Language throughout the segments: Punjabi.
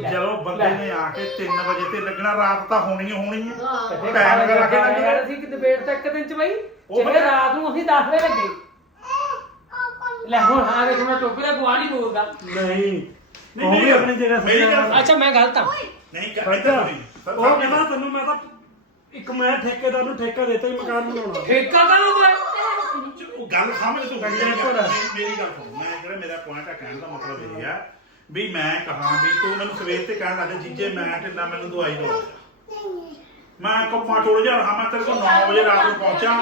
ਜਦੋਂ ਬੰਦੇ ਨੇ ਆ ਕੇ 3 ਵਜੇ ਤੇ ਲੱਗਣਾ ਰਾਤ ਤਾਂ ਹੋਣੀ ਹੀ ਹੋਣੀ ਹੈ। ਕਿਤੇ ਪੈਰ ਲਗਾ ਕੇ ਲੱਗੇ ਲੱਗਣਾ। ਨਾ ਸੀ ਕਿ ਡਿਬੇਟ ਤਾਂ ਇੱਕ ਦਿਨ ਚ ਬਈ ਫਿਰ- ਰਾਤ ਨੂੰ ਅਸੀਂ 10 ਵਜੇ ਲੱਗੇ। ਲੈ ਹੁਣ ਹਾਂ ਵੇਖ ਮੈਂ ਟੋਪੀ ਦਾ ਗੁਆਂਢੀ ਬੋਲਦਾ। ਨਹੀਂ। ਨਹੀਂ, ਉਹ ਵੀ ਆਪਣੀ ਜਗ੍ਹਾ ਮੇਰੀ ਗੱਲ ਸਹੀ ਅੱਛਾ ਮੈਂ ਗਲਤ ਆ। ਨਹੀਂ ਅੱਛਾ ਕਹਿੰਦਾ ਉਹ ਕਹਿੰਦਾ ਤੈਨੂੰ ਮੈਂ ਤਾਂ ਇੱਕ ਮੈਂ ਠੇਕੇਦਾਰ ਨੂੰ ਠੇਕਾ ਦਿੱਤਾ ਹੀ ਮਕਾਨ ਬਣਾਉਣਾ। ਠੇਕਾ ਕਾਹਨੂੰ ਹੋਇਆ ਉਹ ਗੱਲ ਸਮਝ ਤੂੰ ਮੇਰੀ ਗੱਲ ਸੁਣ। ਮੇਰੀ ਗੱਲ ਸੁਣ। ਮੈਂ ਜਿਹੜਾ ਮੇਰਾ ਪੁਆਇੰਟ ਆ ਕਹਿਣ ਦਾ ਮਤਲਬ ਇਹ ਆ ਵੀ ਮੈਂ ਕਹਾਂ ਵੀ ਤੂੰ ਮੈਨੂੰ ਸਵੇਰ ਤੇ ਕਹਿਣ ਲੱਗਾ ਜੀਜੇ ਮੈਂ ਢਿੱਲਾ, ਮੈਨੂੰ ਦਵਾਈ ਦੋ। ਮੈਂ ਕੋਪਾ ਟੋੜ ਜਾ ਰਹਾ, ਮੈਂ ਤੇਰੇ ਕੋਲ 9 ਵਜੇ ਰਾਤ ਨੂੰ ਪਹੁੰਚਾ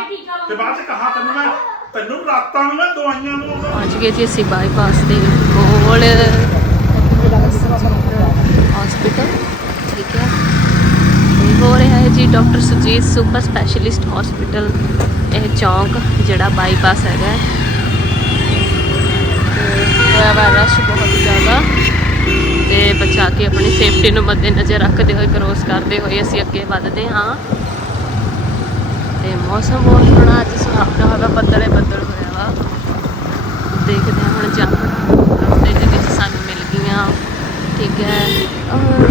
ਤੇ ਬਾਅਦ ਚ ਕਹਾ ਤੈਨੂੰ ਮੈਂ, ਤੈਨੂੰ ਰਾਤਾਂ ਨੂੰ ਮੈਂ ਦਵਾਈਆਂ ਨੂੰ ਪਹੁੰਚ ਗਏ ਜੀ ਅਸੀਂ ਬਾਈਪਾਸ ਦੇ ਕੋਲ ਹਸਪੀਟਲ ਠੀਕ ਹੈ। ਹੋ ਰਿਹਾ ਹੈ ਜੀ doctor Sujit super specialist hospital ਇਹ ਚੌਂਕ ਜਿਹੜਾ ਬਾਈਪਾਸ ਹੈਗਾ ਹੈ। ਤੇ ਰਸ਼ ਬਹੁਤ ਜ਼ਿਆਦਾ। ਤੇ ਬਚਾ ਕੇ ਆਪਣੀ ਸੇਫਟੀ ਨੂੰ ਮੱਦੇਨਜ਼ਰ ਰੱਖਦੇ ਹੋਏ ਕ੍ਰੋਸ ਕਰਦੇ ਹੋਏ ਅਸੀਂ ਅੱਗੇ ਵੱਧਦੇ ਹਾਂ। ਤੇ ਮੌਸਮ ਬਹੁਤ ਸੋਹਣਾ ਅੱਜ ਸੁਹਾਵਣਾ ਹੋਇਆ, ਬੱਦਲੇ ਬੱਦਲ ਹੋਇਆ ਵਾ। ਦੇਖਦੇ ਹਾਂ ਹੁਣ ਜਾਮਣ ਰਸਤੇ ਦੇ ਵਿੱਚ ਸਾਨੂੰ ਮਿਲ ਗਈਆਂ। ਠੀਕ ਹੈ ਅਹ,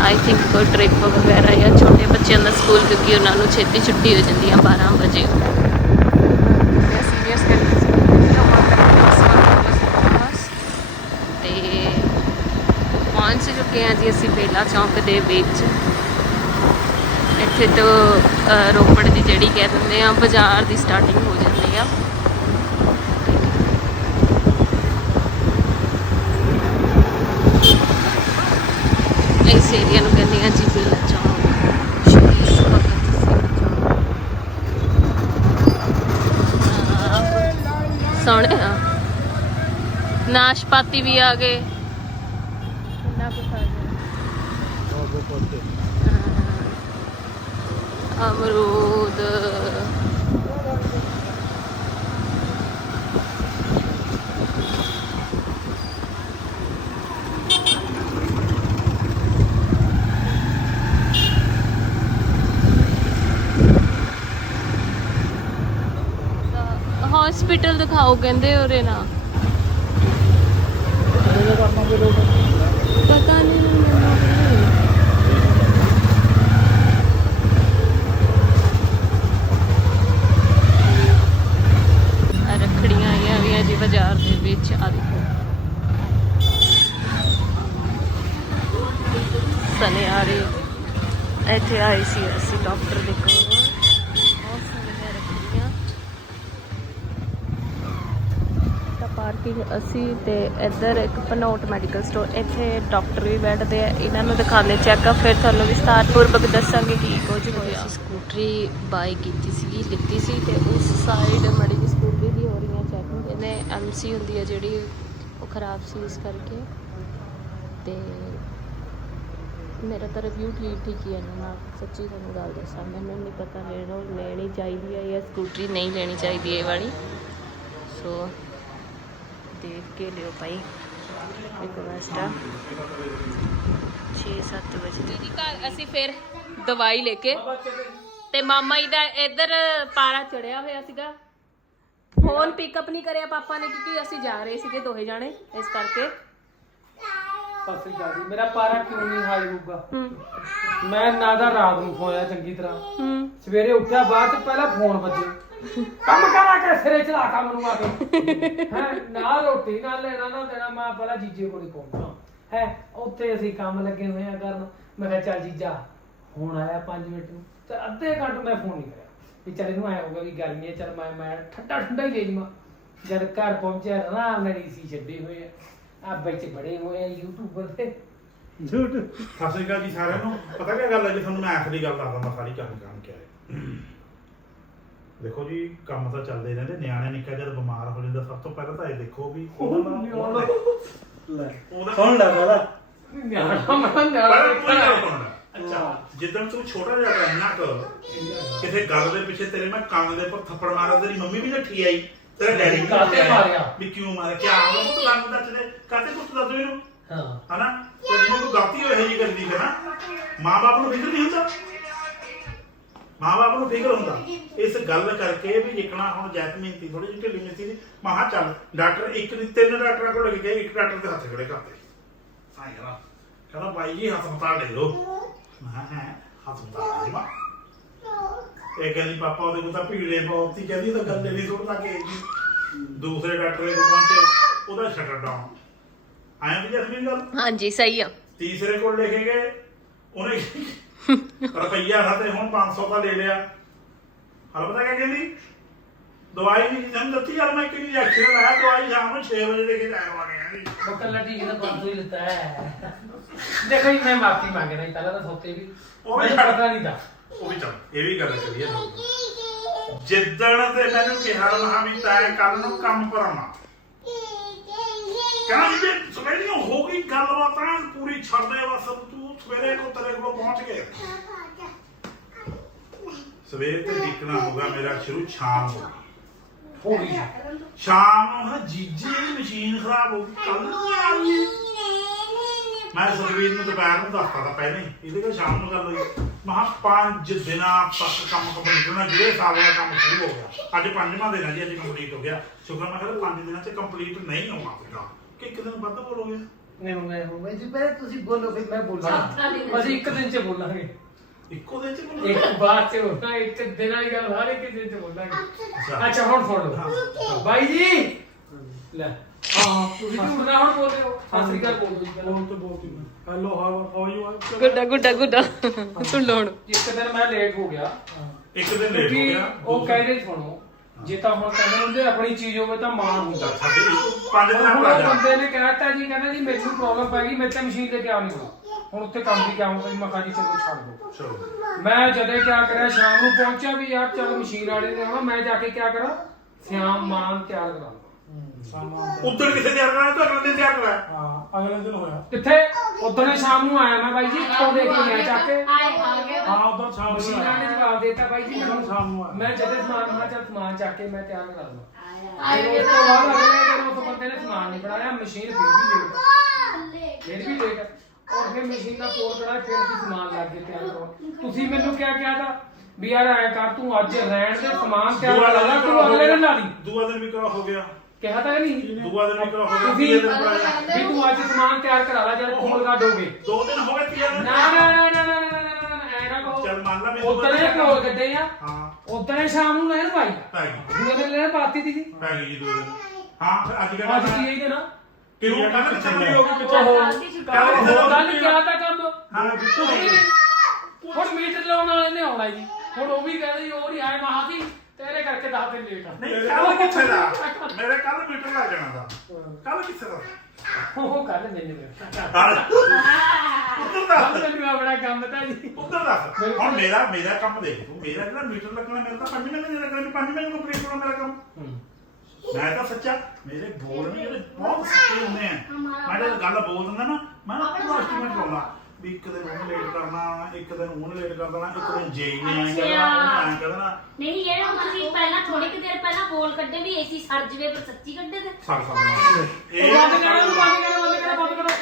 ਆਈ ਥਿੰਕ ਕੋਈ ਟ੍ਰਿਪ ਵਗੈਰਾ ਜਾਂ ਛੋਟੇ ਬੱਚਿਆਂ ਦਾ ਸਕੂਲ ਕਿਉਂਕਿ ਉਹਨਾਂ ਨੂੰ ਛੇਤੀ ਛੁੱਟੀ ਹੋ ਜਾਂਦੀ ਆ 12 ਵਜੇ। ਸੀਨੀਅਰ ਸੈਕੰਡਰੀ ਤੇ ਪਹੁੰਚ ਚੁੱਕੇ ਹਾਂ ਜੀ ਅਸੀਂ ਬੇਲਾ ਚੌਂਕ ਦੇ ਵਿੱਚ। ਇੱਥੇ ਤੋਂ ਰੋਪੜ ਦੀ ਜਿਹੜੀ ਕਹਿ ਦਿੰਦੇ ਆ ਬਾਜ਼ਾਰ ਦੀ ਸਟਾਰਟਿੰਗ ਹੋ ਜਾਂਦੀ ਆ। ਇਸ ਏਰੀਆ ਨੂੰ ਕਹਿੰਦੇ ਆ ਜੀ ਬੇਲਾ ਚੌਂਕ ਸ਼ਹੀਦ ਭਗਤ ਸਿੰਘ ਚੌਂਕ ਸੋਹਣੇ ਆ ਨਾਸ਼ਪਾਤੀ ਵੀ ਆ ਗਏ। ਕਿੰਨਾ ਕੁ ਖਾ ਗਏ ਅਮਰੂਦ। ਹਸਪੀਟਲ ਦਿਖਾਓ ਕਹਿੰਦੇ ਉਰੇ ਨਾ। ਪਤਾ ਨਹੀਂ ਰੱਖੜੀਆਂ ਆਈਆਂ ਵੀ ਜੀ ਬਾਜ਼ਾਰ ਦੇ ਵਿੱਚ ਆ ਦੇਖੋ। ਸਨੇ ਆ ਰਹੇ ਇੱਥੇ ਆਏ ਸੀ ਅਸੀਂ, ਡਾਕਟਰ ਦੇ ਕੋਲ ਬਹੁਤ ਸਾਰੀਆਂ ਰੱਖੜੀਆਂ ਤਾਂ ਪਾਰਕਿੰਗ ਅਸੀਂ ਤੇ ਇੱਧਰ ਇੱਕ ਪਨੋਟ ਮੈਡੀਕਲ ਸਟੋਰ ਇੱਥੇ ਡਾਕਟਰ ਵੀ ਬੈਠਦੇ ਆ ਇਹਨਾਂ ਨੂੰ ਦਿਖਾਣੇ ਚੈੱਕਅਪ ਫਿਰ ਤੁਹਾਨੂੰ ਵਿਸਤਾਰਪੂਰਵਕ ਦੱਸਾਂਗੇ ਕੀ ਕੁਝ ਹੋਇਆ। ਸਕੂਟਰੀ ਬਾਈ ਕੀਤੀ ਸੀਗੀ ਲਿੱਤੀ ਸੀ ਤੇ ਉਸ ਸਾਈਡ ਮੜੀ ਜਿਹੀ ਸਕੂਟਰੀ ਦੀ ਹੋ ਰਹੀਆਂ ਚੈਕਿੰਗ ਇਹਨੇ ਐਮਸੀ ਹੁੰਦੀ ਹੈ ਜਿਹੜੀ ਉਹ ਖਰਾਬ ਸੀ ਇਸ ਕਰਕੇ। ਤੇ ਮੇਰਾ ਤਾਂ ਰਿਵਿਊ ਠੀਕ ਠੀਕ ਹੀ ਹੈ ਨਾ ਸੱਚੀ ਤੁਹਾਨੂੰ ਗੱਲ ਦੱਸਾਂ ਮੈਨੂੰ ਨਹੀਂ ਪਤਾ ਲੈਣੋ ਲੈਣੀ ਚਾਹੀਦੀ ਹੈ ਜਾਂ ਸਕੂਟਰੀ ਨਹੀਂ ਲੈਣੀ ਚਾਹੀਦੀ ਇਹ ਵਾਲੀ। ਸੋ ਦੇਖ ਕੇ ਲਿਓ ਭਾਈ। ਰਿਕਵੈਸਟ ਆ 6-7 ਵਜੇ। ਜੀ ਘਰ ਅਸੀਂ ਫਿਰ ਦਵਾਈ ਲੈ ਕੇ ਤੇ ਮਾਮਾ ਜੀ ਦਾ ਇੱਧਰ ਪਾਰਾ ਚੜਿਆ ਹੋਇਆ ਸੀਗਾ। ਫੋਨ ਪਿਕਅਪ ਨਹੀਂ ਕਰਿਆ ਪਾਪਾ ਨੇ ਕਿਉਂਕਿ ਅਸੀਂ ਜਾ ਰਹੇ ਸੀਗੇ ਦੋਹੇ ਜਾਣੇ ਇਸ ਕਰਕੇ। ਪਾਸੇ ਜਾ। ਮੇਰਾ ਪਾਰਾ ਕਿਉਂ ਨਹੀਂ ਹਾਈ ਹੋਊਗਾ? ਹੂੰ। ਮੈਂ ਨਾ ਦਾ ਰਾਤ ਨੂੰ ਸੋਇਆ ਚੰਗੀ ਤਰ੍ਹਾਂ। ਹੂੰ। ਸਵੇਰੇ ਉੱਠਿਆ ਬਾਅਦ ਚ ਪਹਿਲਾਂ ਫੋਨ ਵੱਜੇ ਕੰਮ ਕਰਾ ਕੇ ਸਿਰੇ ਚਲਾ ਕੰਮ ਨੂੰ ਆ ਕੇ। ਹੈ ਨਾ ਰੋਟੀ ਨਾ ਲੈਣਾ ਨਾ ਦੇਣਾ ਮੈਂ ਪਹਿਲਾਂ ਜੀਜੇ ਕੋਲ ਹੀ ਪਹੁੰਚਾਂ। ਹੈ ਉੱਥੇ ਅਸੀਂ ਕੰਮ ਲੱਗੇ ਹੋਏ ਆ ਕਰਨ। ਮੈਂ ਕਿਹਾ ਚੱਲ ਜੀਜਾ ਹੁਣ ਆਇਆ 5 ਮਿੰਟ ਨੂੰ। ਤੇ ਅੱਧੇ ਘੰਟੇ ਮੈਂ ਫੋਨ ਨਹੀਂ ਕਰਿਆ। ਵੀ ਚੱਲ ਇਹਨੂੰ ਆਇਆ ਹੋਊਗਾ ਵੀ ਗਰਮੀ ਹੈ ਚੱਲ ਮੈਂ ਮੈਂ ਠੰਡਾ ਠੰਡਾ ਹੀ ਲੈ ਜਾਵਾਂ। ਜਦ ਘਰ ਪਹੁੰਚਿਆ ਆਰਾਮ ਨਾਲ ਏਸੀ ਛੱਡੇ ਹੋਏ ਆ। ਆ ਵਿੱਚ ਬੜੇ ਹੋਏ ਆ ਯੂਟਿਊਬਰ ਤੇ। ਝੂਠ। ਸਤਿ ਸ਼੍ਰੀ ਅਕਾਲ ਜੀ ਸਾਰਿਆਂ ਨੂੰ। ਪਤਾ ਕੀ ਗੱਲ ਹੈ ਜੀ ਤੁਹਾਨੂੰ ਮੈਂ ਆਖਰੀ ਗੱਲ ਦੱਸਦਾ ਮੈਂ ਸਾਰੀ ਕਹਾਣੀ ਜਾਣ ਕੇ ਆਇਆ। ਦੇਖੋ ਜੀ ਕੰਮ ਤਾਂ ਚੱਲਦੇ ਰਹਿੰਦੇ ਨਿਆਣੇ ਨਿੱਕਾ ਜਦ ਬਿਮਾਰ ਹੋ ਜਾਂਦਾ। ਸਭ ਤੋਂ ਪਹਿਲਾਂ ਤਾਂ ਇਹ ਦੇਖੋ ਵੀ ਉਹਦਾ ਨਿਆਣਾ। ਲੈ ਉਹਦਾ ਸੁਣ ਲੈ ਮਾਦਾ ਨਿਆਣਾ ਮੈਂ ਨਿਆਣਾ ਪਰ ਕੋਈ ਗੱਲ ਦੇਖਣਾ। ਸੁਣ। ਅੱਛਾ। ਜਿੱਦਣ ਤੂੰ ਛੋਟਾ ਜਿਹਾ ਰਹਿਣਾ ਕ ਕਿਸੇ ਗੱਲ ਦੇ ਪਿੱਛੇ ਤੇਰੇ ਮੈਂ ਕੰਨ ਦੇ ਉੱਪਰ ਥੱਪੜ ਮਾਰਿਆ ਤੇਰੀ ਮੰਮੀ ਵੀ ਨੱਠੀ ਆਈ ਤੇਰੇ ਡੈਡੀ ਨੂੰ ਕਾਹਤੇ ਕਿਹਾ ਮਾਰਿਆ? ਵੀ ਕਿਉਂ ਮਾਰਿਆ? ਕਿਆ ਉਹ ਪੁੱਤ ਲੰਗ ਦੱਸ ਦੇ। ਕਾਤੇ ਪੁੱਤ ਦੱਸ ਦੇ ਮੈਨੂੰ ਹਾਂ। ਹਨਾ? ਤੇ ਜਿਹਨੂੰ ਕੋਈ ਗਲਤੀ ਹੋਏ ਇਹੀ ਕਰਦੀ ਹੈ ਨਾ ਮਾਂ-ਬਾਪ ਨੂੰ ਫਿਕਰ ਨਹੀਂ ਹੁੰਦਾ? ਮਾਂ-ਬਾਪ ਨੂੰ ਫਿਕਰ ਹੁੰਦਾ। ਇਸ ਗੱਲ ਕਰਕੇ ਵੀ ਨਿਕਣਾ ਹੁਣ ਜੈਸਮੀਨ ਤੀ ਥੋੜੀ ਜਿਹੀ ਢਿੱਲੀ ਮਿੱਤੀ ਦੀ ਮਹਾ ਚੱਲ ਡਾਕਟਰ ਇੱਕ ਨਹੀਂ ਤਿੰਨ ਡਾਕਟਰਾਂ ਕੋਲ ਲੱਗੇ ਗਏ ਇੱਕ ਡਾਕਟਰ ਦੇ ਹੱਥ ਖੜੇ ਕਰਦੇ। ਹਾਂ ਯਾਰ ਕਹਿੰਦਾ ਬਾਈ ਜੀ ਹਸਪਤਾਲ ਲੈ ਲਓ ਮੈਂ ਹੈਂ ਹਸਪਤਾਲ ਲੈ ਲਓ ਇਹ ਕਹਿੰਦੀ ਪਾਪਾ ਉਹਦੇ ਕੋਲ ਤਾਂ ਭੀੜੇ ਬਹੁਤ ਸੀ। ਕਹਿੰਦੀ ਤਾਂ ਗੱਲੇ ਨਹੀਂ ਸੁੱਟ ਲੱਗੇ ਜੀ ਦੂਸਰੇ ਡਾਕਟਰ ਦੇ ਕੋਲ ਪਹੁੰਚੇ ਉਹਦਾ ਸ਼ਟਰ ਡਾਊਨ ਆਇਆ ਵੀ ਜਸਮੀਨ ਗੱਲ ਹਾਂਜੀ ਸਹੀ ਆ। ਤੀਸਰੇ ਕੋਲ ਲੈ ਕੇ ਗਏ। ਉਹਨੇ ਰੁਪਈਆ ਸਾਤੇ ਹੁਣ 500 ਦਾ ਲੈ ਲਿਆ। ਹਲ ਪਤਾ ਕਿਆ ਕਹਿੰਦੀ? ਦਵਾਈ ਨਹੀਂ ਜਮ ਦਿੱਤੀ ਯਾਰ ਮੈਂ ਇੱਕ ਇੰਜੈਕਸ਼ਨ ਲਾਇਆ ਦਵਾਈ ਸ਼ਾਮ ਨੂੰ 6 ਵਜੇ ਦੇ ਕੇ ਜਾਣ ਵਾਲੇ ਆ ਜੀ। ਬੋਤਲ ਲੱਟੀ ਇਹਦਾ ਬੰਦ ਹੀ ਲਿੱਤਾ ਹੈ। ਦੇਖੋ ਜੀ ਮੈਂ ਮਾਫੀ ਮੰਗ ਰਿਹਾ ਪਹਿਲਾਂ ਤਾਂ ਸੋਤੇ ਵੀ। ਉਹ ਵੀ। ਪਤਾ ਨਹੀਂ ਤਾਂ। ਉਹ ਵੀ ਚੱਲ ਇਹ ਵੀ ਗੱਲ ਕਰੀਏ ਜਿੱਦਣ ਤੇ ਮੈਨੂੰ ਕਿਹਾ ਮਹਾ ਵੀ ਤੈਂ ਕੱਲ ਨੂੰ ਕੰਮ ਪਰ ਆਉਣਾ ਕਹਿੰਦਾ ਵੀ ਸਵੇਰੇ ਹੋ ਗਈ ਗੱਲਬਾਤ ਐਨ ਪੂਰੀ ਛੱਡ ਦੇ ਬਸ, ਤੂੰ ਸਵੇਰੇ ਕੋ ਤੇਰੇ ਕੋਲ ਪਹੁੰਚ ਗਏ। ਸਵੇਰ ਤੇ ਦੇਖਣਾ ਹੋਗਾ ਮੇਰਾ ਸ਼ੁਰੂ, ਸ਼ਾਮ ਨੂੰ। ਹੋ ਗਈ ਸ਼ਾਮ ਨੂੰ ਨਾ ਜੀਜੇ ਦੀ ਮਸ਼ੀਨ ਖਰਾਬ ਹੋ ਗਈ ਕੱਲ ਨੂੰ ਆਈ ਮੈਂ ਸੁਖਵੀਰ ਨੂੰ ਦੁਪਹਿਰ ਨੂੰ ਦੱਸਤਾ ਤਾਂ ਪਹਿਲੇ ਇਹਦੇ ਕੋਲ ਸ਼ਾਮ ਨੂੰ ਗੱਲ ਹੋਈ। ਮਹਾ ਪੰਜ ਦਿਨਾਂ ਤੱਕ ਕੰਮ ਕੰਪਲੀਟ ਹੋਣਾ ਜਿਹੜੇ ਸਾਲ ਦਾ ਕੰਮ ਸ਼ੁਰੂ ਹੋ ਗਿਆ। ਅੱਜ ਪੰਜਵਾਂ ਦਿਨ ਹੈ ਜੀ, ਅੱਜ ਕੰਪਲੀਟ ਹੋ ਗਿਆ। ਸ਼ੁਕਰ, ਮੈਂ ਕਹਿੰਦਾ ਪੰਜ ਦਿਨਾਂ ਚ ਕੰਪਲੀਟ ਨਹੀਂ ਹੋਣਾ ਕੰਮ ਕਿ ਇੱਕ ਦਿਨ ਵੱਧ ਬੋਲੋਗੇ? ਨਹੀਂ ਮੈਂ ਮੈਂ ਜੀ ਪਹਿਲੇ ਤੁਸੀਂ ਬੋਲੋ ਫਿਰ ਮੈਂ ਬੋਲਾਂ। ਅਸੀਂ ਇੱਕ ਦਿਨ ਚ ਬੋਲਾਂਗੇ। ਇੱਕੋ ਦਿਨ ਚ ਬੋਲੋਗੇ? ਇੱਕ ਬਾਤ ਚ ਹੋਣਾ ਇੱਕ ਦਿਨ ਵਾਲੀ ਗੱਲ ਹਰ ਇੱਕ ਦਿਨ ਚ ਬੋਲਾਂਗੇ। ਅੱਛਾ। ਹੁਣ ਸੁਣ ਲਓ। ਬਾਈ ਜੀ! ਲੈ। ਹਾਂ ਤੁਸੀਂ ਝੂਠ ਨਾ ਹੁਣ ਬੋਲ ਰਹੇ ਹੋ। ਸਤਿ ਸ੍ਰੀ ਅਕਾਲ ਬੋਲ ਦਿਓ ਜੀ ਪਹਿਲਾਂ। ਬੋਲ ਤੇ ਬੋਲ ਹੈਲੋ ਹਾਊ ਯੂ ਆਰ ਗੁੱਡਾ ਗੁੱਡਾ ਗੁੱਡਾ। ਸੁਣ ਲਓ ਹੁਣ। ਇੱਕ ਦਿਨ ਮੈਂ ਲੇਟ ਹੋ ਗਿਆ। ਇੱਕ ਦਿਨ ਲੇਟ ਹੋ ਗਿਆ। ਉਹ ਕਹਿੰਦੇ ਸੁਣੋ। ਜੇ ਤਾਂ ਹੁਣ ਕਹਿੰਦੇ ਹੁੰਦੇ ਆਪਣੀ ਚੀਜ਼ ਹੋਵੇ ਤਾਂ ਮਾਣ ਹੁੰਦਾ ਸਾਡੇ ਪੰਜ ਦਿਨਾਂ ਹੁਣ ਉਹ ਬੰਦੇ ਨੇ ਕਹਿਤਾ ਜੀ ਕਹਿੰਦਾ ਜੀ ਮੈਨੂੰ ਪ੍ਰੋਬਲਮ ਪੈ ਗਈ ਮੇਰੇ ਤੇ ਮਸ਼ੀਨ ਲੈ ਕੇ ਆ ਨਹੀਂ ਹੋਣਾ। ਹੁਣ ਉੱਥੇ ਕੰਮ ਵੀ ਕਿਆ ਹੁੰਦਾ ਜੀ ਮੈਂ ਕਿਹਾ ਜੀ ਚਲੋ ਛੱਡ ਚਲੋ। ਮੈਂ ਜਦੇ ਕਿਆ ਕਰਿਆ ਸ਼ਾਮ ਨੂੰ ਪਹੁੰਚਿਆ ਵੀ ਯਾਰ ਚੱਲ ਮਸ਼ੀਨ ਵਾਲੇ ਨੇ ਆਉਣਾ ਮੈਂ ਜਾ ਕੇ ਕਿਆ ਕਰਾਂ? ਸਿਆਮ ਮਾਨ ਤਿਆਰ ਕਰਾਂ ਸਾਮਾਨ ਉਧਰ ਕਿੱਥੇ ਤਿਆਰ ਕਰਾਇਆ ਤਾਂ ਅਗਲੇ ਦਿਨ ਤਿਆਰ ਕਰਾਇਆ ਹਾਂ ਅਗਲੇ ਦਿਨ ਹੋਇਆ ਕਿੱਥੇ ਉਦੋਂ ਸ਼ਾਮ ਨੂੰ ਆਇਆ ਮੈਂ ਬਾਈ ਜੀ ਇੱਥੋਂ ਦੇ ਕੇ ਗਿਆ ਚੱਕ ਕੇ ਹਾਂ ਉਦੋਂ ਸ਼ਾਮ ਨੂੰ ਮਸ਼ੀਨਾਂ ਨੇ ਆਇਆ। ਜਵਾਬ ਦਿੱਤਾ ਬਾਈ ਜੀ ਮੈਨੂੰ ਸ਼ਾਮ ਨੂੰ ਆਇਆ। ਮੈਂ ਜਦੇ ਸਮਾਨ ਮੈਂ ਚੱਲ ਸਮਾਨ ਚੱਕ ਕੇ ਮੈਂ ਤਿਆਰ ਕਰਾ ਦਵਾਂ ਫਿਰ ਉਸ ਤੋਂ ਬਾਅਦ ਅਗਲੇ ਦਿਨ ਉਸ ਬੰਦੇ ਨੇ ਸਮਾਨ ਨਹੀਂ ਬਣਾਇਆ ਮਸ਼ੀਨ ਫਿਰ ਵੀ ਲੇਟ ਫਿਰ ਵੀ ਲੇਟ ਔਰ ਫਿਰ ਮਸ਼ੀਨ ਦਾ ਪੋਲ ਕਰਾ ਫਿਰ ਅਸੀਂ ਸਮਾਨ ਲੱਗ ਕੇ ਤਿਆਰ ਕਰੋ ਤੁਸੀਂ ਮੈਨੂੰ ਕਿਆ ਕਿਹਾ ਤਾਂ ਵੀ ਯਾਰ ਐ ਕਰ ਤੂੰ ਅੱਜ ਰਹਿਣ ਦੇ ਸਮਾਨ ਤਿਆਰ ਦੂਆ ਕਰ ਦਿਨ ਲੈ ਵੀ ਤੂੰ ਕਰਾ ਅਗਲੇ ਦਿਨ ਲਾ ਦੀ ਦੂਆ ਦਿਨ ਵੀ ਕਰਾ ਹੋ ਗਿਆ ਕਿਹਾ ਤਾਂ ਨਹੀਂ ਦੂਆ ਦਿਨ ਨਿਕਲ ਹੋ ਗਿਆ ਤੀਜੇ ਦਿਨ ਪੁਰਾਣਾ ਵੀ ਤੂੰ ਅੱਜ ਸਮਾਨ ਤਿਆਰ ਕਰਾ ਲੈ ਜਦ ਫੋਨ ਕੱਢ ਹੋਗੇ ਦੋ ਦਿਨ ਹੋ ਗਏ ਤੀਜੇ ਦਿਨ ਨਾ ਨਾ ਨਾ ਨਾ ਨਾ ਨਾ ਨਾ ਐ ਨਾ ਕਹੋ। ਚੱਲ ਮੰਨ ਲਾ ਮੈਂ ਉਦੋਂ ਹੀ ਕੋਲ ਕੱਢੇ ਆ। ਹਾਂ। ਉਦੋਂ ਹੀ ਸ਼ਾਮ ਨੂੰ ਲੈਣ ਪਾਈ। ਪੈ ਗਈ। ਦੂਏ ਦਿਨ ਲੈਣ ਪਾਤੀ ਤੀ ਜੀ ਪੈ ਗਈ ਜੀ ਦੋ ਦਿਨ। ਹਾਂ ਫਿਰ ਅੱਜ ਕਿਹੜਾ ਅੱਜ ਕੀ ਹੈ ਨਾ ਕਿਉਂ ਕੱਲ ਚੱਲੀ ਹੋ ਗਈ ਪਿੱਛੇ ਹੋ ਕੱਲ ਕਿਹਾ ਤਾਂ ਕੰਮ? ਹਾਂ ਬਿੱਤੂ ਹੁਣ ਮੀਟਰ ਲਾਉਣ ਵਾਲੇ ਨੇ ਆਉਣਾ ਜੀ। ਹੁਣ ਉਹ ਵੀ ਕਹਿੰਦੇ ਹੋਰ ਹੀ ਆਏ ਮਹਾ ਜੀ ਤੇਰੇ ਕਰਕੇ 10 ਦਿਨ ਲੇਟ ਆ ਨਹੀਂ ਕੱਲ ਕਿੱਥੇ ਦਾ? ਮੇਰੇ ਕੱਲ ਮੀਟਰ ਲੱਗ ਜਾਣਾ ਦਾ। ਕੱਲ ਕਿੱਥੇ ਦਾ? ਉਹ ਕੱਲ ਮੈਨੂੰ ਉੱਧਰ ਦਾ ਕੱਲ ਮੈਨੂੰ ਆਪਣਾ ਕੰਮ ਤਾਂ ਜੀ ਉੱਧਰ ਦੱਸ। ਹੁਣ ਮੇਰਾ ਮੇਰਾ ਕੰਮ ਦੇਖ ਤੂੰ ਮੇਰਾ ਜਿਹੜਾ ਮੀਟਰ ਲੱਗਣਾ ਮੇਰਾ ਤਾਂ 5 ਮਹੀਨੇ ਲੱਗਣਾ ਵੀ 5 ਮਹੀਨੇ ਕੰਪਲੀਟ ਹੋਣਾ ਮੇਰਾ ਕੰਮ। ਮੈਂ ਤਾਂ ਸੱਚਾ ਮੇਰੇ ਬੋਲ ਵੀ ਬਹੁਤ ਸੱਚੇ ਹੁੰਦੇ ਆ। ਮੈਂ ਜਦ ਗੱਲ ਬੋਲ ਦਿੰਦਾ ਨਾ ਮੈਂ ਨਾ ਪੂਰਾ ਐਸਟੀਮੇਟ ਲਾਉਣਾ ਵੀ ਇੱਕ ਦਿਨ ਉਹਨੂੰ ਲੇਟ ਕਰਨਾ ਇੱਕ ਦਿਨ ਉਹਨੂੰ ਲੇਟ ਕਰ ਦੇਣਾ ਇੱਕ ਦਿਨ ਜੇਈ ਨੇ ਐਂ ਕਰਨਾ ਉਹਨੇ ਐਂ ਕਰਨਾ। ਨਹੀਂ ਇਹ ਹੁਣ ਤੁਸੀਂ ਪਹਿਲਾਂ ਥੋੜੀ ਕਿ ਦੇਰ ਪਹਿਲਾਂ ਬੋਲ ਕੱਢੇ ਵੀ ਏਸੀ ਸੜ ਜਵੇ ਪਰ ਸੱਚੀ ਕੱਢੇ ਤੇ। ਸਰ ਸਰ ਇਹ ਬੰਦ ਕਰੋ ਬੰਦ ਕਰੋ ਬੰਦ ਕਰੋ ਬੰਦ ਕਰੋ।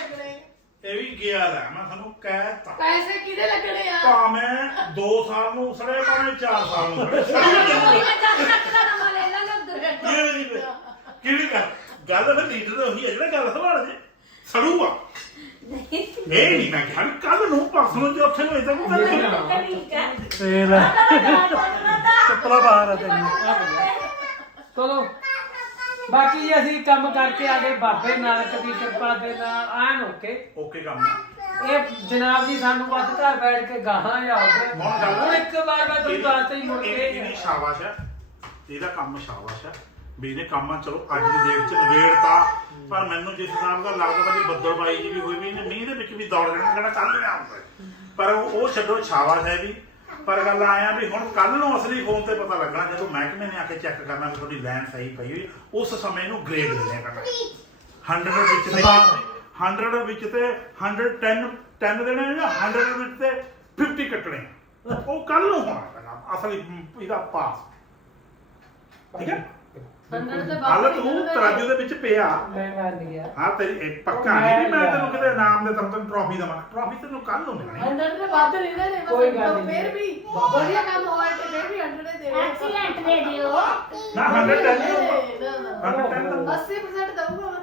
ਇਹ ਵੀ ਗਿਆ ਲੈ ਮੈਂ ਤੁਹਾਨੂੰ ਕਹਿਤਾ। ਪੈਸੇ ਕਿਹਦੇ ਲੱਗਣੇ ਆ? ਭਾਵੇਂ 2 ਸਾਲ ਨੂੰ ਸੜੇ ਭਾਵੇਂ 4 ਸਾਲ ਨੂੰ ਸੜੇ। ਸੜੀ ਦਾ? ਕਿਹੜੀ ਗੱਲ? ਗੱਲ ਫਿਰ ਲੀਡਰ ਉਹੀ ਹੈ ਜਿਹੜਾ ਗੱਲ ਸੰਭਾਲ ਜੇ। ਸੜੂਗਾ ਇਹ ਨਹੀਂ ਮੈਂ ਕਿਹਾ ਕੱਲ ਨੂੰ ਪਰਸੋਂ ਜੇ ਉੱਥੇ ਨੂੰ ਇਦਾਂ ਕੋਈ ਗੱਲ ਨਹੀਂ ਹੈ। ਲੈ ਚੱਪਲਾ ਬਾਹਰ ਆ ਤੈਨੂੰ ਚਲੋ। ਬਾਕੀ ਜੀ ਅਸੀਂ ਕੰਮ ਕਰਕੇ ਆ ਗਏ। ਬਾਬੇ ਨਾਨਕ ਦੀ ਕਿਰਪਾ ਦੇ ਨਾਲ। ਆਨ ਓਕੇ। ਓਕੇ ਕੰਮ। ਹੈ। ਇਹ ਜਨਾਬ ਜੀ ਸਾਨੂੰ ਵੱਧ ਘਰ ਬੈਠ ਕੇ ਗਾਹਾਂ ਜਾਓਗੇ ਹੁਣ ਗੱਲ- ਹੁਣ ਇੱਕ ਵਾਰ ਮੈਂ ਤੁਹਾਨੂੰ ਦੱਸਤਾ ਹੀ ਮੁੜ ਇਹ- ਕੇ ਇਹਦੀ ਸ਼ਾਬਾਸ਼ ਹੈ। ਇਹਦਾ ਕੰਮ ਸ਼ਾਬਾਸ਼ ਹੈ। ਵੀ ਇਹਨੇ ਕੰਮ ਚਲੋ ਅੱਜ ਦੀ ਡੇਟ ਚ ਨਵੇੜਤਾ ਪਰ ਮੈਨੂੰ ਜਿਸ ਹਿਸਾਬ ਦਾ ਲੱਗਦਾ ਵੀ ਬੱਦਲਬਾਈ ਜੀ ਵੀ ਹੋਈ ਵੀ ਇਹਨੇ ਮੀਂਹ ਦੇ ਵਿੱਚ ਵੀ ਦੌੜ ਜਾਣਾ ਕਿਹੜਾ ਕੱਲ ਨੂੰ ਆਉਂਦਾ ਪਰ ਉਹ ਉਹ ਛੱਡੋ ਸ਼ਾਬਾਸ਼ ਹੈ ਵੀ। ਪਰ ਗੱਲ ਆਇਆ ਵੀ ਹੁਣ ਕੱਲ ਨੂੰ ਅਸਲੀ ਫੋਨ ਤੇ ਪਤਾ ਲੱਗਣਾ ਜਦੋਂ ਮਹਿਕਮੇ ਨੇ ਆ ਕੇ ਚੈੱਕ ਕਰਨਾ ਵੀ ਤੁਹਾਡੀ ਲਾਈਨ ਸਹੀ ਪਈ ਹੋਈ ਉਸ ਸਮੇਂ ਨੂੰ ਗ੍ਰੇਡ ਦੇਣਾ ਕਰਨਾ। 100 ਵਿੱਚ ਤੇ 100 ਵਿੱਚ ਤੇ 110 10 ਦੇਣੇ ਜਾਂ 100 ਵਿੱਚ ਤੇ 50 ਕੱਟਣੇ ਉਹ ਕੱਲ ਨੂੰ ਹੋਣਾ ਅਸਲੀ ਇਹਦਾ ਪਾਸ ਠੀਕ ਹੈ? 100 ਤੇ ਹਲ ਤੂੰ ਤਰਾਜੂ ਦੇ ਵਿੱਚ ਪਿਆ। ਮੈਂ ਮੰਨ ਗਿਆ। ਹਾਂ ਤੇਰੀ ਇਹ ਪੱਕਾ ਨਹੀਂ ਵੀ ਮੈਂ ਤੈਨੂੰ ਕਿਤੇ ਨਾਮ ਦੇ ਤੈਨੂੰ ਤੈਨੂੰ ਟਰੋਫੀ ਦਵਾਂ। ਟਰੋਫੀ ਤੈਨੂੰ ਕੱਲ ਨੂੰ ਮਿਲਣੀ 100 ਤੇ ਵੱਧ ਨਹੀਂ ਦੇ ਦੇ ਕੋਈ ਗੱਲ ਨਹੀਂ। ਫਿਰ ਵੀ ਵਧੀਆ ਕੰਮ ਹੋਇਆ ਤੇ ਫਿਰ ਵੀ 100 ਦੇ ਦੇ ਐਕਸੀਡੈਂਟ ਦੇ ਦਿਓ। ਨਾ 100 ਟੈਨ ਨਾ, ਨਾ। 100 ਟੈਨ 80% ਦਊਗਾ। ਨੇ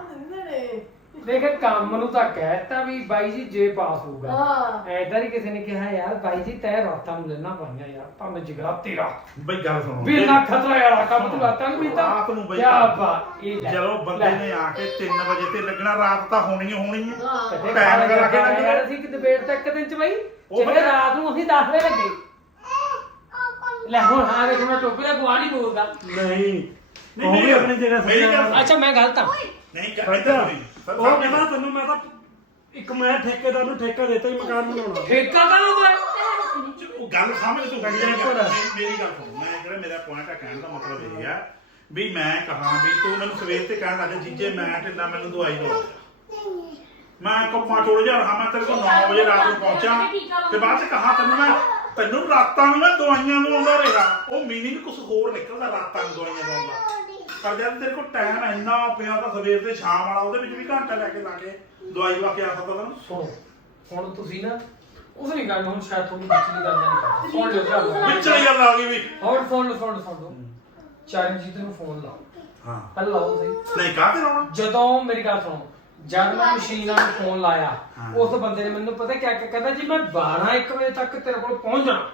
ਦੇਖ ਕੰਮ ਨੂੰ ਤਾਂ ਕਹਿਤਾ ਵੀ ਬਾਈ ਜੀ ਜੇ ਪਾਸ ਹੋਊਗਾ। ਹਾਂ। ਐਦਾਂ ਹੀ ਕਿਸੇ ਨੇ ਕਿਹਾ ਯਾਰ ਬਾਈ ਜੀ ਤੈ ਰਾਤਾਂ ਨੂੰ ਲੈਣਾ ਪਾਈਆਂ ਯਾਰ ਤੁਹਾਨੂੰ ਜਿਗਰਾ ਤੇਰਾ। ਬਈ ਗੱਲ ਸੁਣੋ। ਵੀ ਨਾ ਖਤਰਾ ਯਾਰ ਕੰਮ ਤੂੰ ਰਾਤਾਂ ਨੂੰ ਪੀਤਾ ਰਾਤ ਨੂੰ ਬਈ ਕਿਆ ਬਾਤ ਇਹ ਲੈ, ਜਦੋਂ ਬੰਦੇ ਲੈ। ਨੇ ਆ ਕੇ 3 ਵਜੇ ਤੇ ਲੱਗਣਾ ਰਾਤ ਤਾਂ ਹੋਣੀ ਹੀ ਹੋਣੀ ਹੈ। ਹਾਂ। ਕਦੇ ਟਾਈਮ ਖਾਣੇ ਲਗਾ ਨਾ ਯਾਰ ਅਸੀਂ ਕਿ ਡਿਬੇਟ ਤਾਂ ਇੱਕ ਦਿਨ ਚ ਬਈ। ਉਹ ਜਿਹੜੇ ਫਿਰ- ਰਾਤ ਨੂੰ ਅਸੀਂ 10 ਵਜੇ ਲੱਗੇ। ਲੈ ਹੁਣ ਹਾਂ ਵੇਖ ਮੈਂ ਟੋਪੀ ਦਾ ਗੁਆਂਢ ਹੀ ਬੋਲਦਾ। ਨਹੀਂ ਨਹੀਂ, ਉਹ ਵੀ ਮੇਰੀ ਆਪਣੀ ਜਗ੍ਹਾ ਮੇਰੀ ਗੱਲ ਸਹੀ ਆ। ਅੱਛਾ ਮੈਂ ਗਲਤ ਹਾਂ ਨਹੀਂ ਅੱਛਾ ਇੱਧਰ ਉਹ ਕਹਿੰਦਾ ਤੈਨੂੰ ਮੈਂ ਤਾਂ ਇੱਕ ਮੈਂ ਠੇਕੇਦਾਰ ਨੂੰ ਠੇਕਾ ਦਿੱਤਾ ਹੀ ਮਕਾਨ ਬਣਾਉਣਾ। ਠੇਕਾ ਕਾਹਨੂੰ ਹੋਇਆ ਉਹ ਗੱਲ ਸਮਝ ਤੂੰ ਮੇਰੀ ਗੱਲ ਮੇਰੀ ਗੱਲ ਸੁਣ। ਮੈਂ ਜਿਹੜਾ ਮੇਰਾ ਪੁਆਇੰਟ ਆ ਕਹਿਣ ਦਾ ਮਤਲਬ ਇਹ ਆ ਵੀ ਮੈਂ ਕਹਾਂ ਵੀ ਤੂੰ ਮੈਨੂੰ ਸਵੇਰ ਤੇ ਕਹਿਣ ਲੱਗਾ ਜੀਜੇ ਮੈਂ ਢਿੱਲਾ ਮੈਨੂੰ ਦਵਾਈ ਦਵਾ। ਮੈਂ ਕੰਮਾ ਟੋੜ ਜਾ ਰਹਾ ਮੈਂ ਤੇਰੇ ਕੋਲ 9 ਵਜੇ ਰਾਤ ਨੂੰ ਪਹੁੰਚਾ ਤੇ ਬਾਅਦ ਚ ਕਹਾ ਤੈਨੂੰ ਮੈਂ ਤੈਨੂੰ ਰਾਤਾਂ ਨੂੰ ਮੈਂ ਦਵਾਈਆਂ ਦਵਾਉਂਦਾ ਰਿਹਾ। ਉਹ ਮੀਨਿੰਗ ਕੁਝ ਹੋਰ ਨਿਕਲਦਾ ਰਾਤਾਂ ਨੂੰ ਦਵਾਈਆਂ ਦਵਾਉਂਦਾ। ਪਰ ਜਦ ਤੇਰੇ ਕੋਲ ਟਾਈਮ ਇੰਨਾ ਪਿਆ ਤਾਂ ਸਵੇਰ ਤੇ ਸ਼ਾਮ ਵਾਲਾ ਉਹਦੇ ਵਿੱਚ ਵੀ ਘੰਟਾ ਲੈ ਕੇ ਲਾ ਕੇ ਦਵਾਈ ਵਾ ਕੇ ਆ ਸਕਦਾ ਤੈਨੂੰ। ਸੁਣੋ ਹੁਣ ਤੁਸੀਂ ਨਾ ਉਸ ਨਹੀਂ ਗੱਲ ਹੁਣ ਸ਼ਾਇਦ ਤੁਹਾਨੂੰ ਪਿਛਲੀ ਗੱਲ ਨਹੀਂ ਪਤਾ। ਸੁਣ ਲਿਓ ਧਿਆਨ ਵਿੱਚ ਵਾਲੀ ਗੱਲ ਆ ਗਈ ਵੀ। ਹੁਣ ਸੁਣ ਲਓ ਸੁਣ ਲਓ ਸੁਣ ਲਓ। ਚਰਨਜੀਤ ਨੂੰ ਫੋਨ ਲਾਓ। ਹਾਂ। ਪਹਿਲਾਂ ਲਾਓ ਤੁਸੀਂ। ਨਹੀਂ ਕਾਹਤੇ ਲਾਉਣਾ? ਜਦੋਂ ਮੇਰੀ ਗੱਲ ਸੁਣੋ ਜਦ ਮੈਂ ਮਸ਼ੀਨਾਂ ਨੂੰ ਫੋਨ ਲਾਇਆ ਹਾਂ। ਉਸ ਬੰਦੇ ਨੇ ਮੈਨੂੰ ਪਤਾ ਕਿਆ ਕਿਆ ਕਹਿੰਦਾ ਜੀ ਮੈਂ 12 1 ਵਜੇ ਤੱਕ ਤੇਰੇ ਕੋਲ ਪਹੁੰਚ ਜਾਣਾ।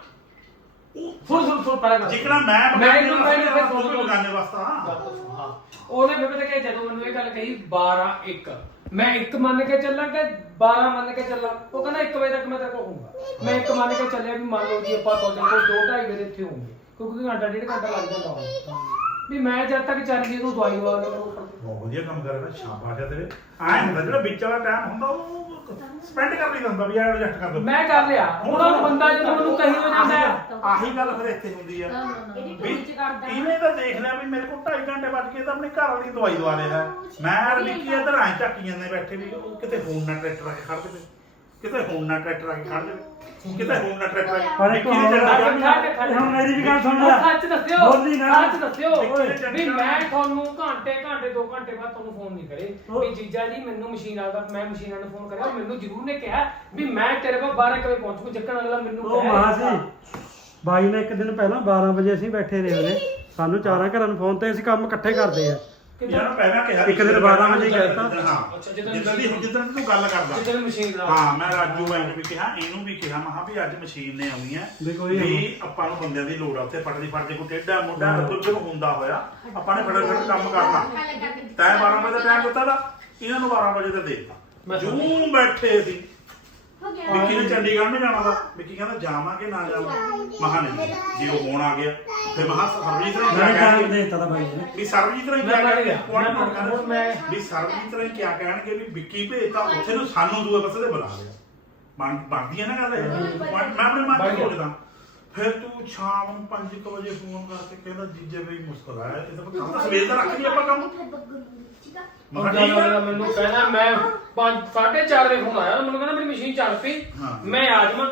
ਸੁਣ ਸੁਣ ਸੁਣ ਪਹਿਲਾਂ ਗੱਲ ਜਿਕਣਾ ਮੈਂ ਮੈਂ ਇਹਨੂੰ ਪਹਿਲੇ ਫਿਰ ਸੁਣ ਤੋਂ ਲਗਾਣੇ ਵਾਸਤਾ ਹਾਂ। ਉਹਨੇ ਮੈਨੂੰ ਪਤਾ ਕਿ ਜਦੋਂ ਮੈਨੂੰ ਇਹ ਗੱਲ ਕਹੀ 12 1 ਮੈਂ 1 ਮੰਨ ਕੇ ਚੱਲਾਂ ਕਿ 12 ਮੰਨ ਕੇ ਚੱਲਾਂ? ਉਹ ਕਹਿੰਦਾ 1 ਵਜੇ ਤੱਕ ਮੈਂ ਤੇਰੇ ਕੋਲ ਹੋਊਂਗਾ। ਮੈਂ 1 ਮੰਨ ਕੇ ਚੱਲਿਆ ਵੀ ਮੰਨ ਲਓ ਜੀ ਆਪਾਂ ਤੁਹਾਡੇ ਕੋਲ 2 2.5 ਵਜੇ ਇੱਥੇ ਹੋਊਂਗੇ। ਕਿਉਂਕਿ ਘੰਟਾ ਡੇਢ ਘੰਟਾ ਲੱਗ ਜਾਂਦਾ ਹੋਊਗਾ। ਵੀ ਮੈਂ ਜਦ ਤੱਕ ਚਰਨਜੀਤ ਨੂੰ ਦਵਾਈ ਦਵਾ ਕੇ ਬਹੁਤ ਵਧੀਆ ਕੰਮ ਕਰ ਰਿਹਾ ਸ਼ਾਬਾਸ਼ ਆ ਤੇਰੇ। ਆਏ ਹੁੰਦਾ ਜਿਹੜਾ ਵਿੱਚ ਵਾਲਾ ਟਾਈਮ ਹੁੰਦਾ ਉਹ ਸਪੈਂਡ ਕਰ ਲਈ ਹੁੰਦਾ ਵੀ ਐਡਜਸਟ ਕਰ ਦੋ। ਮੈਂ ਕਰ ਲਿਆ। ਹੁਣ ਉਹ ਬੰਦਾ ਜਦੋਂ ਮੈਨੂੰ ਕਹੀ ਹੋ ਜਾਂਦਾ ਹੈ, ਆਹੀ ਗੱਲ ਫਿਰ ਇੱਥੇ ਹੁੰਦੀ ਆ। ਵੀ ਇਹਨੇ ਤਾਂ ਦੇਖ ਲਿਆ ਵੀ ਮੇਰੇ ਕੋਲ 2.5 ਘੰਟੇ ਵੱਜ ਗਏ ਤਾਂ ਆਪਣੀ ਘਰ ਵਾਲੀ ਦਵਾਈ ਦਵਾ ਰਿਹਾ ਹੈ। ਮੈਂ ਔਰ ਵਿੱਕੀ ਇੱਧਰ ਆਂ ਝੱਕੀ ਜਾਂਦੇ ਬੈਠੇ ਵੀ ਉਹ ਕਿਤੇ ਫੋਨ ਨਾਲ ਟਰੈਕਟਰ ਆ ਕੇ ਖੜ ਜਾਵੇ ਕਿਤੇ ਫੋਨ ਨਾਲ ਟਰੈਕਟਰ ਆ ਕੇ ਖੜ ਜਾਵੇ ਕਿਤੇ ਫੋਨ ਨਾਲ ਟਰੈਕਟਰ ਆ ਕੇ ਪਰ ਇੱਕ ਨੇ ਹੋਰ ਕੇ ਹੁਣ ਮੇਰੀ ਵੀ ਗੱਲ ਸੁਣ ਲੈ ਸੱਚ ਦੱਸਿਓ ਬੋਲੀ ਨਾ। ਸੱਚ ਦੱਸਿਓ। ਵੀ ਮੈਂ ਤੁਹਾਨੂੰ ਘੰਟੇ ਘੰਟੇ 2 ਘੰਟੇ ਬਾਅਦ ਤੁਹਾਨੂੰ ਫੋਨ ਨਹੀਂ ਕਰੇ ਵੀ ਜੀਜਾ ਜੀ ਮੈਨੂੰ ਮਸ਼ੀਨ ਵਾਲਾ ਮੈਂ ਮਸ਼ੀਨ ਵਾਲੇ ਨੂੰ ਫੋਨ ਕਰਿਆ ਮੈਨੂੰ ਜ਼ਰੂਰ ਨੇ ਕਿਹਾ ਵੀ ਮੈਂ ਤੇਰੇ ਕੋਲ 12 ਵਜੇ ਪਹੁੰਚੂ ਜਿੱਕਣ ਅਗਲਾ ਮੈਨੂੰ ਉਹ ਕਹੇ। ਮਾਂ ਸੀ ਬਾਈ ਨੇ ਇੱਕ ਦਿਨ ਪਹਿਲਾਂ 12 ਵਜੇ ਅਸੀਂ ਬੈਠੇ ਰਹੇ ਉਹਨੇ ਸਾਨੂੰ ਚਾਰਾਂ ਘਰਾਂ ਨੂੰ ਫੋਨ ਤੇ ਅਸੀਂ ਕੰਮ ਇਕੱਠੇ ਕਰਦੇ ਆ ਯਾਰ ਪਹਿਲਾਂ ਕਿਹਾ ਇੱਕ ਦਿਨ 12 ਵਜੇ ਕਹਿਤਾ। ਹਾਂ ਅੱਛਾ, ਜਿੱਦਣ ਜਿੱਦਾਂ ਦੀ ਤੂੰ ਗੱਲ ਕਰਦਾ। ਜਿੱਦਣ ਮਸ਼ੀਨ ਦਾ ਹਾਂ ਮੈਂ ਰਾਜੂ ਨੂੰ ਵੀ ਕਿਹਾ ਇਹਨੂੰ ਵੀ ਕਿਹਾ ਮਹਾ ਵੀ ਅੱਜ ਮਸ਼ੀਨ ਨੇ ਆਉਣੀ ਹੈ ਵੀ ਆਪਾਂ ਨੂੰ ਬੰਦਿਆਂ ਦੀ ਲੋੜ ਆ ਉੱਥੇ ਫਟਦੀ ਫਟਦੀ ਕੋਈ ਟੇਡਾ ਮੋਢਾ ਕੁਝ ਹੁੰਦਾ ਹੋਇਆ ਆਪਾਂ ਨੇ ਫਟਾਫਟ ਕੰਮ ਕਰਨਾ। ਤੈਂ 12 ਵਜੇ ਦਾ ਟਾਈਮ ਦਿੱਤਾ ਦਾ ਇਹਨਾਂ ਨੂੰ 12 ਵਜੇ ਦਾ ਦੇ ਦਿੱਤਾ। ਜੂੰ ਬੈਠੇ ਸੀ। ਵਿੱਕੀ ਨੇ ਚੰਡੀਗੜ੍ਹ ਨੂੰ ਜਾਣਾ ਦਾ ਵਿੱਕੀ ਕਹਿੰਦਾ ਜਾਵਾਂਗੇ ਨਾ ਜਾਵਾਂ ਮਹਾ ਨਹੀਂ ਜੇ ਉਹ ਹੋਣ ਆ ਗਿਆ ਫਿਰ ਮਹਾ ਸਰਵਜੀਤ ਨੇ ਮੈਂ ਕਿਹਾ ਟਾਈਮ ਕਿ ਦੇ ਦਿੱਤਾ ਤਾਂ ਬਾਈ ਨੇ ਵੀ ਸਰਬਜੀਤ ਨੇ ਮੈਂ ਕਹਿਣਗੇ? ਗਿਆ। ਪੁਆਇੰਟ ਮੈਂ ਨੋਟ ਕਰ ਮੈਂ- ਵੀ ਸਰਬਜੀਤ ਨੇ ਕਿਹਾ ਕਹਿਣਗੇ? ਵੀ ਵਿੱਕੀ ਭੇਜਤਾ ਉੱਥੇ ਨੂੰ ਸਾਨੂੰ ਦੂਏ ਪਾਸੇ ਤੇ ਬੁਲਾ ਲਿਆ। ਬਣ ਬਣਦੀ ਹੈ ਨਾ ਗੱਲ ਇਹ? Point ਮੈਂ ਆਪਣੇ ਮਨ ਚ। ਸੋਚਦਾ। ਫਿਰ ਤੂੰ ਸ਼ਾਮ ਨੂੰ 5 ਵਜੇ ਫੋਨ ਕਰਕੇ ਕਹਿੰਦਾ ਜੀਜੇ ਵੀ ਮੁਸਕਰਾਇਆ। ਇਹ ਤਾਂ ਕੰਮ ਤਾਂ ਸਵੇਰ ਦਾ ਰੱਖ ਲਈ ਆਪਾਂ ਕੰਮ। ਮੈਂ ਹੁਣ ਕਿਹਾ ਠੀਕ ਜਦੋਂ ਆ। ਮੈਨੂੰ ਕਹਿੰਦਾ ਮੈਂ 5 4:30 ਵਜੇ ਫੋਨ ਆਇਆ ਮੈਨੂੰ ਕਹਿੰਦਾ ਮੇਰੀ ਮਸ਼ੀਨ ਚੱਲ ਪਈ ਹਾਂ। ਮੈਂ ਆ ਜਾਵਾਂ।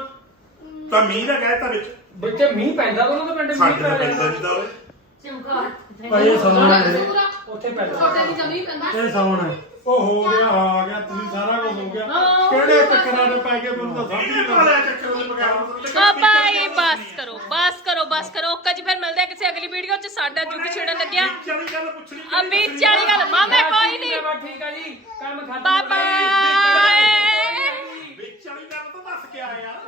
ਤਾਂ ਮੀਂਹ ਦਾ ਕਹਿਤਾ ਵਿੱਚ। ਵਿੱਚ ਮੀਂਹ ਪੈਂਦਾ ਉਹਨਾਂ ਦਾ ਪਿੰਡ ਮੀਂਹ ਸਾਡੇ ਪੈ ਦਾ ਰਿਹਾ। ਪੈਂਦਾ ਨਹੀਂ ਤਾਂ ਓਏ ਚਮਕਾਰ। ਭਾਈ ਇਹ ਸਮਾਂ ਹੈ। ਉੱਥੇ ਪੈਂਦਾ ਛੋਟੇ ਦੀ ਜਮੀ ਪੈਂਦਾ। ਇਹ ਸੌਣ ਹੈ। ਉਹ ਹੋ ਗਿਆ ਆ ਗਿਆ ਤੁਸੀਂ ਸਾਰਾ ਕੁਝ ਹੋ ਗਿਆ। ਕਿਹੜੇ ਚੱਕਰਾਂ ਨੇ ਪੈ ਗਏ ਮੈਨੂੰ ਤਾਂ ਸਮਝ ਨਹੀਂ ਆ ਰਿਹਾ ਦੇ ਬਗੈਰ ਹੁਣ ਤੱਕ ਆ ਬਸ ਕਰੋ ਬਸ ਕਰੋ ਬਸ ਕਰੋ। ਓਕੇ ਜੀ ਫਿਰ ਮਿਲਦੇ ਆ ਕਿਸੇ ਅਗਲੀ ਵੀਡੀਓ 'ਚ। ਸਾਡਾ ਜੁੱਗ ਛੇੜਨ ਲੱਗਿਆ। ਚਾਲੀ ਚਾਲੀ ਗੱਲ ਮਾਮੇ ਕੋਈ ਨਹੀਂ। ਠੀਕ ਆ ਜੀ। ਕੰਮ ਖਤਮ ਹੋ ਗਿਆ ਗੱਲ ਤਾਂ ਦੱਸ ਕੇ ਆਇਆ।